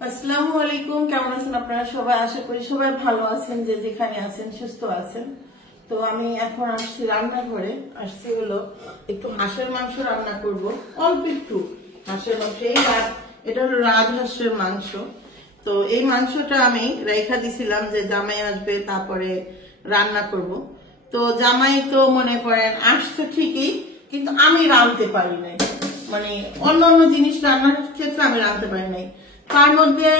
আসসালামু আলাইকুম, কেমন আছেন আপনারা সবাই? আশা করি সবাই ভালো আছেন, যে যেখানে আছেন সুস্থ আছেন। তো আমি এখন আসছি রান্নাঘরে, আসছি হলো একটু হাঁসের মাংস রান্না করব, অল্প একটু হাঁসের মাংস। এটা হলো রাজহাঁসের মাংস। তো এই মাংসটা আমি রেখা দিছিলাম যে জামাই আসবে তারপরে রান্না করব। তো জামাই তো মনে করেন আসছে ঠিকই, কিন্তু আমি রাঁধতে পারি নাই, মানে অন্য অন্য জিনিস রান্নার ক্ষেত্রে আমি রাঁধতে পারি নাই। তার মধ্যে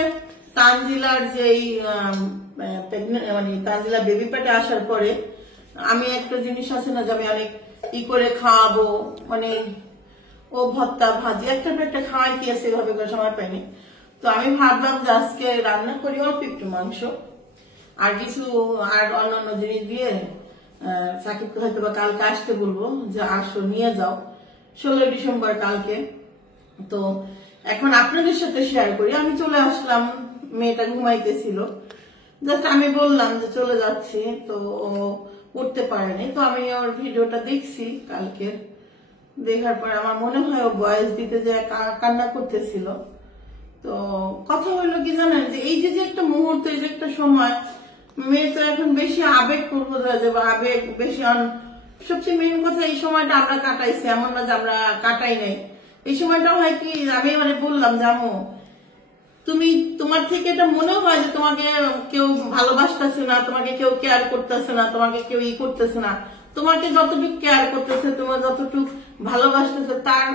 তানজিলার যেই মানে তানজিলা বেবি পেটে আসার পরে আমি একটা জিনিস আছে না যে আমি অনেক করে খাওয়াবো, মানে ও ভর্তা ভাজি একটা খাওয়াই কি আছে এভাবে করে সময় পাইনি। তো আমি ভাবলাম যে আজকে রান্না করি অল্প একটু মাংস আর কিছু আর অন্যান্য জিনিস দিয়ে সাকিবকে হয়তো বা কালকে আসতে বলবো যে আসো নিয়ে যাও, 16 ডিসেম্বর কালকে। তো এখন আপনাদের সাথে শেয়ার করি। আমি চলে আসলাম, মেয়েটা ঘুমাইতেছিল, জাস্ট আমি বললাম যে চলে যাচ্ছি, তো ও উঠতে পারেনি। তো আমি ওর ভিডিওটা দেখছি কালকে, দেখার পর আমার মনে হয় ও ভয়েস দিতে যে কান্না করতেছিল। তো কথা হলো কি জানেন, যে এই যে একটা মুহূর্ত, এই যে একটা সময়, মেয়ে তো এখন বেশি আবেগ প্রবণ হয়ে যাবে, আবেগ বেশি। সবচেয়ে মেন কথা, এই সময়টা আমরা কাটাইছি, এমন না যে আমরা কাটাই নাই। এই সময়টা হয় কি, আমি মানে বললাম জামো তুমি, তোমার থেকে এটা মনে হয় যে তোমাকে কেউ ভালোবাসতেছে না, তোমাকে কেউ কেয়ার করতেছে না, তোমাকে কেউ করতেছে না। তোমাকে যতটুকু কেয়ার করতেছে, তোমার যতটুকু ভালোবাসতেছে, তার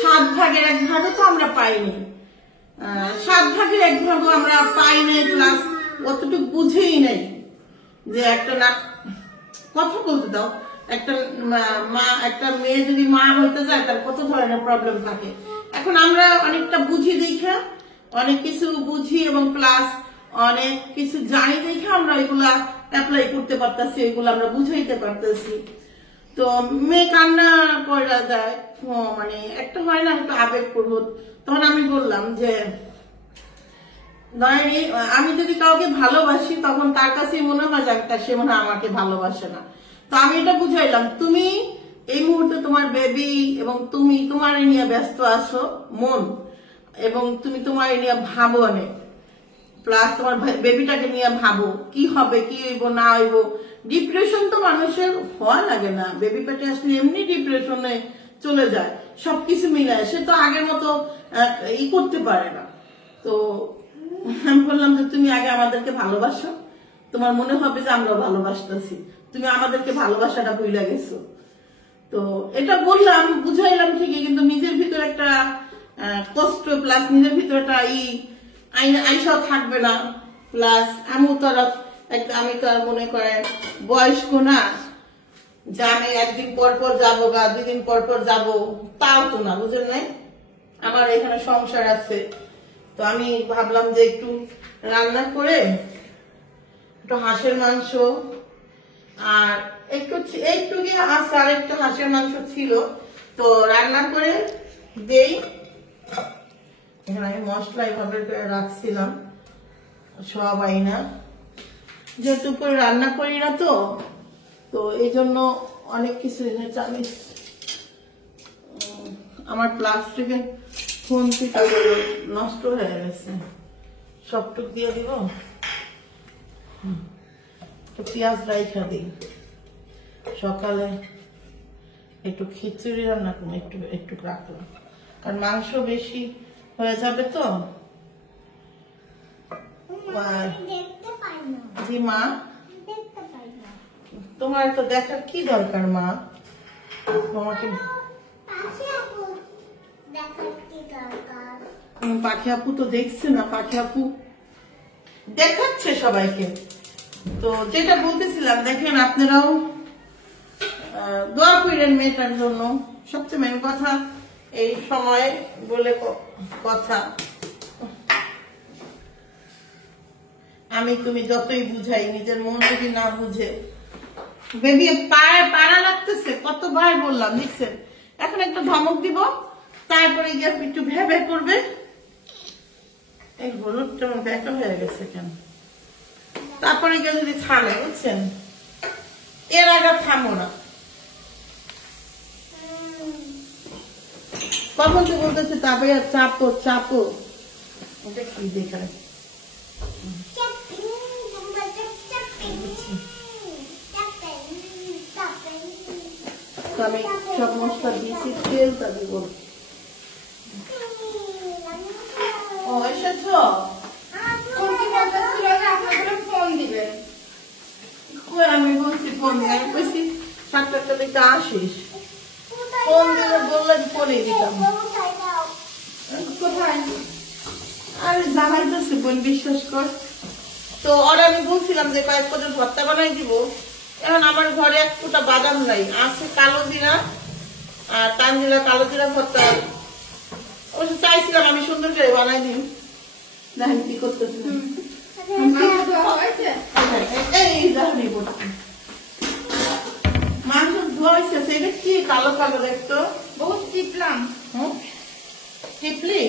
7 ভাগের 1 ভাগও তো আমরা পাইনি। 7 ভাগের 1 ভাগও আমরা পাই নাই, প্লাস অতটুকু বুঝেই নাই যে একটা না কথা বলতে দাও, একটা মা, একটা মেয়ে যদি মা হইতে যায় তার কত ধরনের প্রবলেম থাকে। এখন আমরা অনেকটা বুঝি দেখে, অনেক কিছু বুঝি এবং প্লাস অনেক কিছু জানি দেখে আমরা এগুলা অ্যাপ্লাই করতে পারতেছি, এগুলো আমরা বুঝাইতে পারতেছি। তো মেয়ে কান্না করে দেয়, মানে একটা হয় না একটু আবেগ প্রবণ। তখন আমি বললাম যে আমি যদি কাউকে ভালোবাসি তখন তার কাছে মনে হয় যে সে মনে হয় আমাকে ভালোবাসে না। তো আমি এটা বুঝাইলাম, তুমি এই মুহূর্তে তোমার বেবি এবং তুমি তোমার নিয়ে ব্যস্ত আছো মন, এবং তুমি তোমার নিয়ে ভাবো অনেক, প্লাস তোমার বেবিটাকে নিয়ে ভাবো কি হবে, কি হইব না হইব। ডিপ্রেশন তো মানুষের হওয়া লাগে না, বেবি পেটে আসলে এমনি ডিপ্রেশনে চলে যায়, সবকিছু মিলায়, সে তো আগের মতো করতে পারে না। তো আমি বললাম যে তুমি আগে আমাদেরকে ভালোবাসো, তোমার মনে হবে যে আমরা ভালোবাসতেছি, তুমি আমাদেরকে ভালোবাসাটা ভুলে গেছো। তো এটা বললাম, বুঝাইলাম ঠিকই, কিন্তু নিজের ভিতরে একটা কষ্ট, প্লাস নিজের ভিতরে একটা আইসাও থাকবে না। প্লাস আমি তো আমি তো আর মনে করেন বয়স্ক না যে আমি একদিন পর পর যাবো বা 2 দিন পর পর যাবো, তাও তো না, বুঝেন নাই? আমার এখানে সংসার আছে। তো আমি ভাবলাম যে একটু রান্না করে একটু হাঁসের মাংস আর একটু কি আছে, আর একটু হাঁসের মাংস ছিল, তো রান্না করে দেই। এখানে আমি মশলা এইভাবে রাখছিলাম সব আইনা, যেহেতু করে রান্না করি না, তো এই জন্য অনেক কিছু আমি আমার প্লাস্টিকের খুন্তিটা নষ্ট হয়ে গেছে, সবটুক দিয়ে দিব। পেঁয়াজ রাইখা দিই, সকালে একটু খিচুড়ি রান্না করবো, একটু রাখলাম, কারণ মাংস বেশি হয়ে যাবে তো। জি মা, তোমার তো দেখার কি দরকার মা, তোমাকে পাখি আপু তো দেখছে না, পাখি আপু দেখাচ্ছে সবাইকে। তো যেটা বলতেছিলাম, দেখেন আপনারাও দোয়া করেন মেয়েটার জন্য। সবচেয়ে মেন কথা এই সময় বলে কথা, আমি তুমি যতই বুঝাই, নিজের মন যদি না বুঝে, বেবি পায়ে পাড়া লাগতেছে, কতবার বললাম, দেখছেন? এখন একটা ধমক দিব, তারপরে গিয়ে একটু ভেবে করবে। এই হলুদটা দেখা হয়ে গেছে কেন, তারপরে গিয়ে যদি থামে, বুঝছেন? এর আগে থামো না, কখন তো বলতেছে তারপরে চাপো চাপো, এটা কি দেখায় আমি সব মশলা দিয়েছি, তেলটা দিব। ও এসেছ? ফোন দিবেন। আমি বলছি ফোন দিয়ে, আমি বলছি 7টার দিকে আসিস, ফোন দিলে বললেন ফোনে দিতাম। কোথায়? আরে জানাইতেছি বোন, বিশ্বাস কর। তো ওরা আমি বলছিলাম যে কয়েক পদের ভর্তা বানাই দিব, এখন আমার ঘরে এক ফুটা বাদাম নাই, আছে কালো জিরা আর তানজিরা কালো জিরা ভর্তা। অবশ্য চাইছিলাম আমি সুন্দর করে বানাই দিই, দেখেন কি করতেছি। এই দেখেন করছি মাংস ধোয়া হয়েছে, সেটা কি কালো কালো দেখতো, বহুত টিপলাম। টিপলি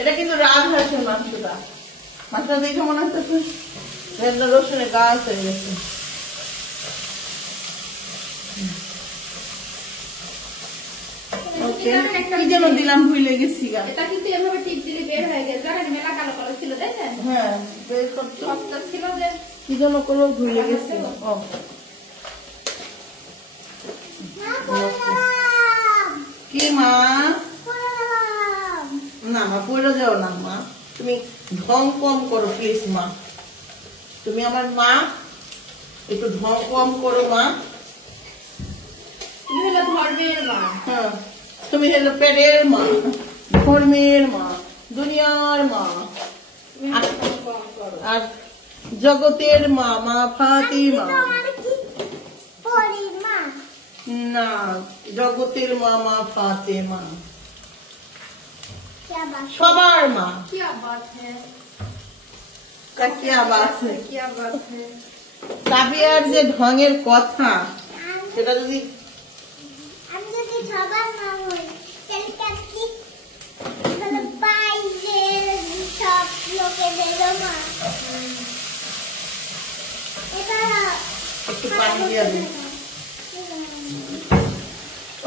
এটা কিন্তু রাজহাঁসের মাংসটা। মাংসটা দেখে মনে হচ্ছে রসুনের গাছ হয়ে গেছে। কি যেন দিলাম, ভুলে গেছি। এটা কিন্তু এভাবে টিপ দিলে বের হয়ে গেছে, জানেন মেলা কালো কালো ছিল, দেখেন? হ্যাঁ বের করতে শক্ত ছিল যে কি যেন করলো, ভুলে গেছি। কি মা? না মা পড়ে যাও না মা, তুমি ঢং কম করো প্লিজ মা, তুমি আমার মা, একটু ঢং কম করো মা। তুমি হলো ধর্মের মা। হ্যাঁ তুমি হলো পেটের মা, ধর্মের মা, দুনিয়ার মা, আর জগতের মা, মা ফাতিমা। না, জগতের মা, মা ফাতিমা, সবার মা। क्या बात है, क्या बात है, क्या बात है। সাবিয়ার যে ঢঙের কথা, সেটা যদি আমি যদি সবার মা হই, তাহলে কি বাইরের সব লোকেদেরও মা। এটা একটু পানি দিয়ে দিই।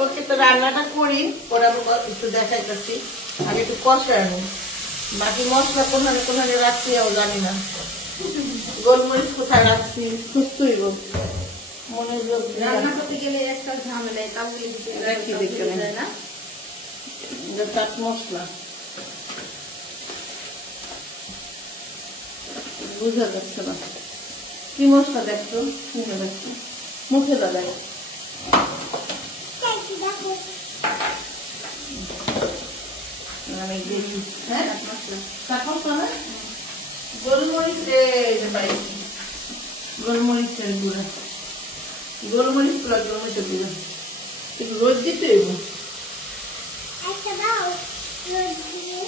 ওকে, তো রান্নাটা করি, পরে আমি একটু দেখাইতেছি। আমি একটু কষাই আনি, বাকি মশলা কোথায় কোথায় রাখছি আমি জানি না, গোলমরিচ কোথায় রাখছি সুস্থই গো মনোযোগ রান্না করতে গেলে একটা ঝামেলা, এটা বলে দিতে রাখি দেখে না। চাট মশলা বুঝা যাচ্ছে না, কি মশলা দেখছো, শুনে দেখছো, মুখে দাদা আমি দেখি। হ্যাঁ চাট মশলা না, গোলমরিচ, গোলমরিচের গুঁড়া, গোলমরিচ গুঁড়া, গোলমরিচের গুঁড়া একটু রোদ দিতে একটা দাও, রোদ দিয়ে,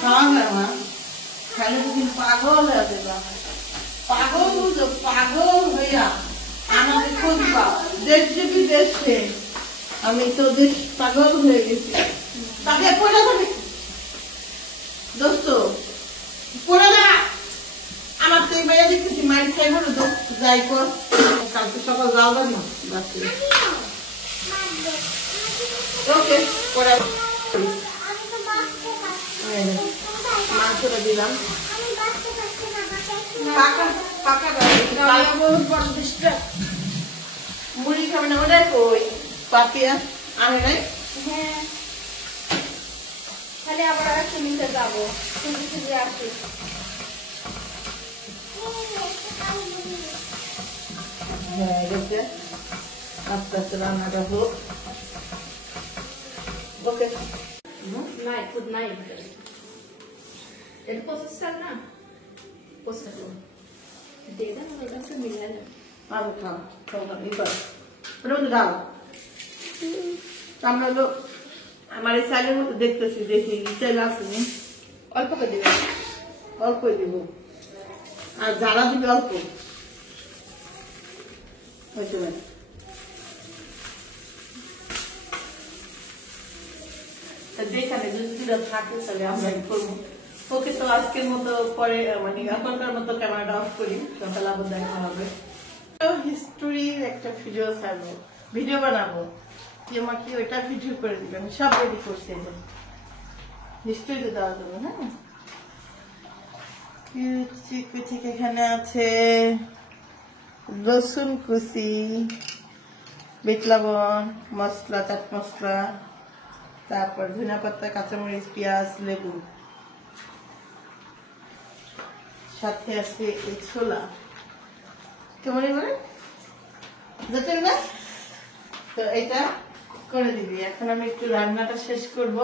খাওয়া যায় না, খাইলে তুমি পাগল হয়ে যাবে, পাগল বুঝো, পাগল হইয়া আমাকে খুঁজবা দেশে বিদেশে। আমি তো দেশ পাগল হয়ে গেছি। তাকে পড়ে যাবে দোস্ত, পড়ে যা। আমার তো এই মেয়ে দেখতেছি মাইন্ড খাই হলো, দোস্ত যাই কর, কালকে সকাল যাও না বাচ্চা। ওকে পরে আমি তো বাঁচতে পারছি না। মাংসটা দিলাম, আমি বাঁচতে পারছি না, পাকা পাকা মুড়ি খাবে না, ওটাই কই পাপিয়া আনে নাই। হ্যাঁ, তাহলে আবার আরেকটা মিনিটে যাবো, খুঁজে খুঁজে আসি। হ্যাঁ গেছে, আস্তে আস্তে রান্নাটা হোক। ওকে নাই খুদ নাই, এটা প্রসেসর না, প্রসেসর দিয়ে দেন, ওটা মিলে যাবে। আলু খাও খাও এবার ওটা মধ্যে ডাল। আমরা তো আমার এই চালের মতো দেখতেছি, দেখি চাল আসেনি, অল্প করে দিবেন, অল্পই দিব, আর জ্বালা দিবে অল্প। যেখানে যদি থাকে তাহলে আমরা করবো। ওকে, তো আজকের মতো পরে মানে এখনকার মতো ক্যামেরাটা অফ করি, সকাল আবার দেখা হবে। হিস্টোরির একটা ভিডিও ছাড়বো, ভিডিও বানাবো, কি আমাকে ওইটা ভিডিও করে দিবেন, সব রেডি করছে নিশ্চয়ই দেওয়ার জন্য। হ্যাঁ, কুচি কুচি এখানে আছে রসুন কুচি, বিট লবণ, মশলা, চাট মশলা, তারপর ধনিয়া পাতা, কাঁচামরিচ, পেঁয়াজ, লেবু, সাথে আছে এই ছোলা। কেমন এবারে যাচ্ছেন না? তো এটা করে দিবি। এখন আমি একটু রান্নাটা শেষ করব।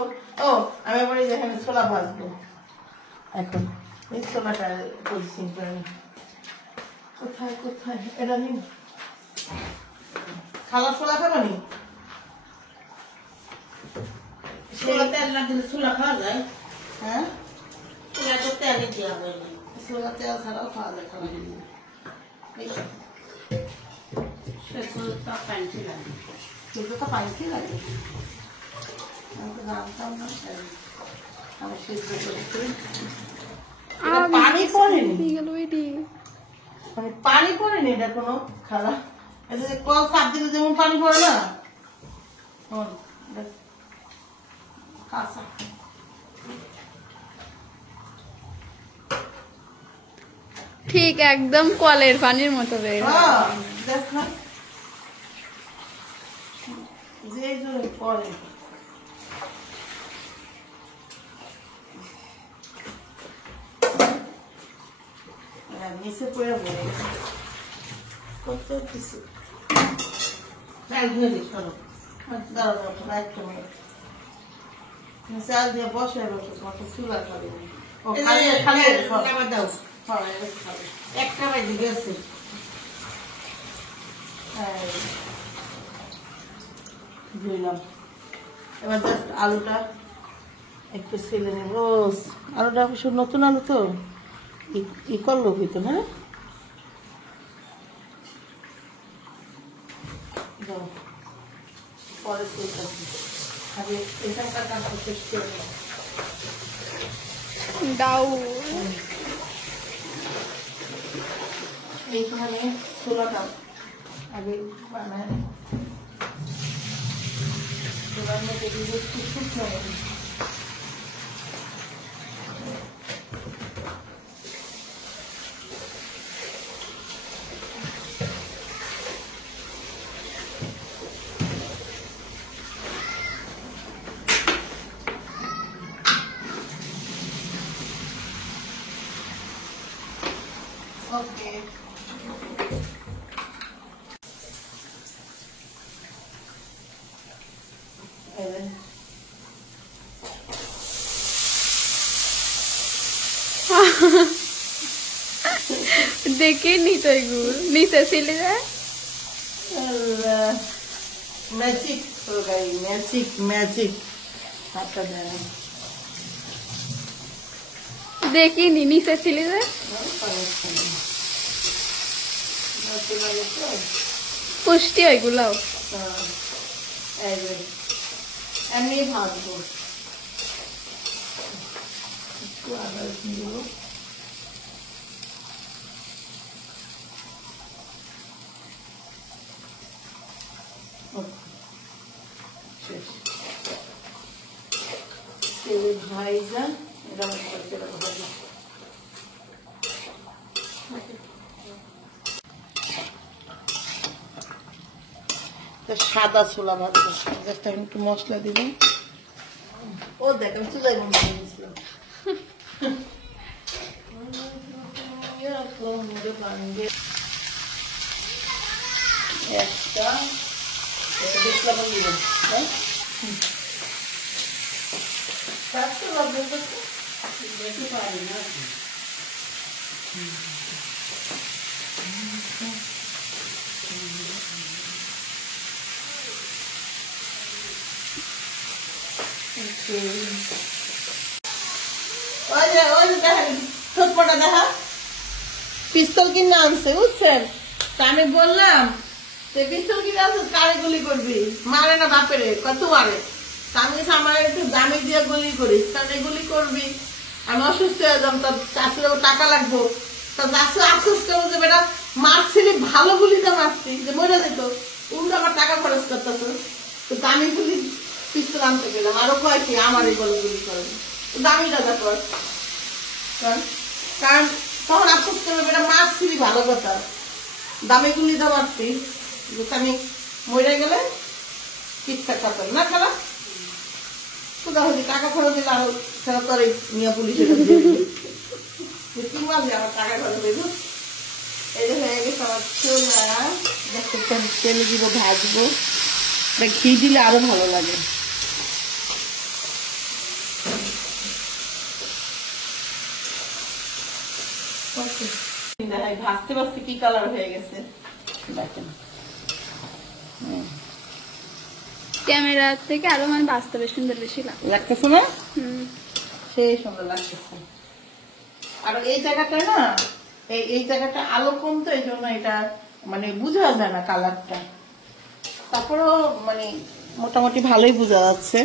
ও আমি আবার এখানে ছোলা ভাজবো। এখন এই ছোলাটা পরিচিন করে নি। কোথায় কোথায় এটা নিন, খালা ছোলা খাবো নি? ছোলা তেল না দিলে ছোলা খাওয়া যায়? হ্যাঁ, ছোলা তো তেলই দেওয়া যায়, ছোলা তেল ছাড়াও খাওয়া যায়। খাওয়া যায় সেগুলো তো পানি লাগে, সেগুলো তো পানি লাগে। আমি তো জানতাম না, আমি সেদ্ধ করেছি। পানি পড়েনি, মানে পানি পড়েনি এটা কোনো খালা। এটা যে কল সাপ দিলে যেমন পানি পড়ে না, কাঁচা। ঠিক একদম কলের পানির মতো বের হয়। দেখ না যে জোরে পড়ে। নিচে পড়ে পড়ে কত কিছু চাল দিয়ে বসে বসে চুলা খাবে। একটা বাজি গেছে। ধুইলাম, এবার জাস্ট আলুটা একটু ছেলে নেব। আলুটা অবশ্য নতুন আলু তো ই করলো হইতো না। পরে আগে এখানকার কাজটা শেষ করে ডাউল এইখানে ছোলাটা আগে বানায় ছোলার মধ্যে দিয়ে একটু শুকনো হবে। ওকে, দেখে নি তো এগুলো নিচে ছিলে যায়। ম্যাজিক তরকারি, ম্যাজিক ম্যাজিক। হাতটা দেয় দেখিনি নিচে ছিলে যায়। পুষ্টি ওইগুলাও এমনি ভাজবো। একটু আদা দিব, শেষ। তেলে ভাইজা এরকম করতে হবে। সাদা ছোলা ভাজবো, জাস্ট আমি একটু মশলা দিব। ও দেখ আমি চুলাই বন্ধ করে দিয়েছিলাম। একটা দেখলাম দিব, হ্যাঁ বেশি পারি না। দেখা পিস্তল কিনে আনছে বুঝছেন। তা আমি বললাম পিস্তল কিনে আনছে কারে গুলি করবি, মারে না বাপেরে কত মারে। তা আমি আমার একটু দামি দিয়ে গুলি করিস, তাহলে গুলি করবি আমি অসুস্থ হয়ে যাম, তোর চাষের টাকা লাগবো। তা চাষে আফসোস করবো যে বেটা মারছিলি ভালো গুলিতে মারছি যে মরে যেত, উল্টো আমার টাকা খরচ করতেছ। তো দামি গুলি পিস্তল আনতে গেলাম, আরো কয়েকটি আমার এই গলগুলি করে দামি দাদা কর, কারণ তখন আফসোস করবে এটা মাছ ছিলি ভালো কথা, দামি গুলি দাও আসছি আমি মরে গেলে ঠিকঠাক কথা না খারাপ কোথাও হচ্ছে টাকা খরচ দিলে আরো সেটা তো নিয়ে পুলিশে কি বলবে আমার টাকা খরচ দেবো। এই যে হয়ে গেছে আমার ছোলা, তেলে দিব ভাজবো, ঘি দিলে আরো ভালো লাগে। ভাজতে ভাজতে কি কালার হয়ে গেছে দেখেন, ক্যামেরা থেকে আরো মানে বাস্তবে সুন্দর বেশি লাগতেছে না? সেই সুন্দর লাগতেছে। আর এই জায়গাটা না, এই জায়গাটা আলো কম তো এই জন্য এটা মানে বোঝা যায় না কালারটা, তারপরেও মানে মোটামুটি ভালোই বোঝা যাচ্ছে।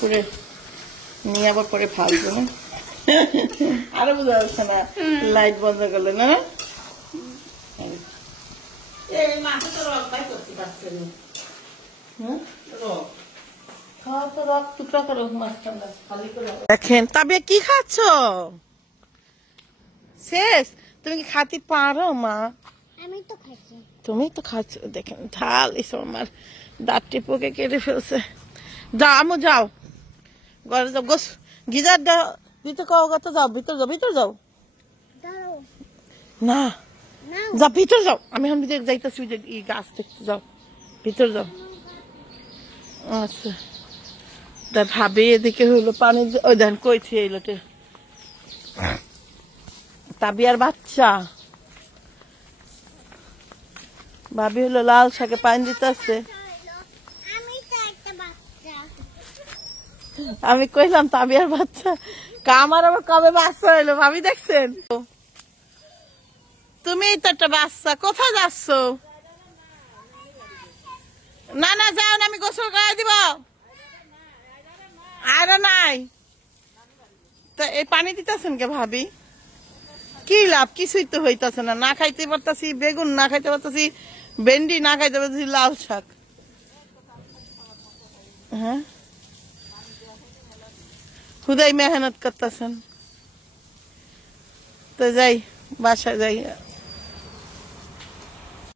করে নিয়ে আবার পরে ফালবো না, আরো বোঝা যাচ্ছে না লাইট বন্ধ করলে না। এই মাথা তো রক্তাই করতে পারছে না, দেখেন তবে কি খাচ্ছ শেষ? তুমি কি খাতে পারো মা? আমি তো খাচ্ছি। তুমি তো খাচ্ছ, দেখেন ঢাল এসব আমার দাঁতটি পোকে কেটে ফেলছে। যাও আমু যাও ঘরে যাও, গোস গিজার দিতে কত যাও, ভিতর যাও, ভিতর যাও দাঁড়াও না, না যাও ভিতর যাও, আমি এখন ভিতরে যাইতেছি, এই গাছ দেখতে যাও, ভিতর যাও। আচ্ছা তা ভাবে এদিকে হলো পানি, ওই দেন কইছি এই লোটে তাবিয়ার বাচ্চা ভাবি হলো লাল শাকে পানি দিতে আসছে। আমি তো একটা বাচ্চা। আমি কইলাম তাবিয়ার বাচ্চা, আমার আবার কবে বাচ্চা হইলো ভাবি দেখছেন? তুমি তো একটা বাচ্চা, কোথায় যাচ্ছ? না না যাও না, আমি গোসল করে দিব, আর নাই তা এই পানি দিতেছেন কে ভাবি? কি লাভ, কিছুই তো হইতেছে না, না খাইতে পারতাছি বেগুন, না খাইতে পারতাছি ভেন্ডি, না খাইতে পারতাছি লাল শাক। হ্যাঁ খুদাই মেহনত করতেছেন, তো যাই বাসায় যাই।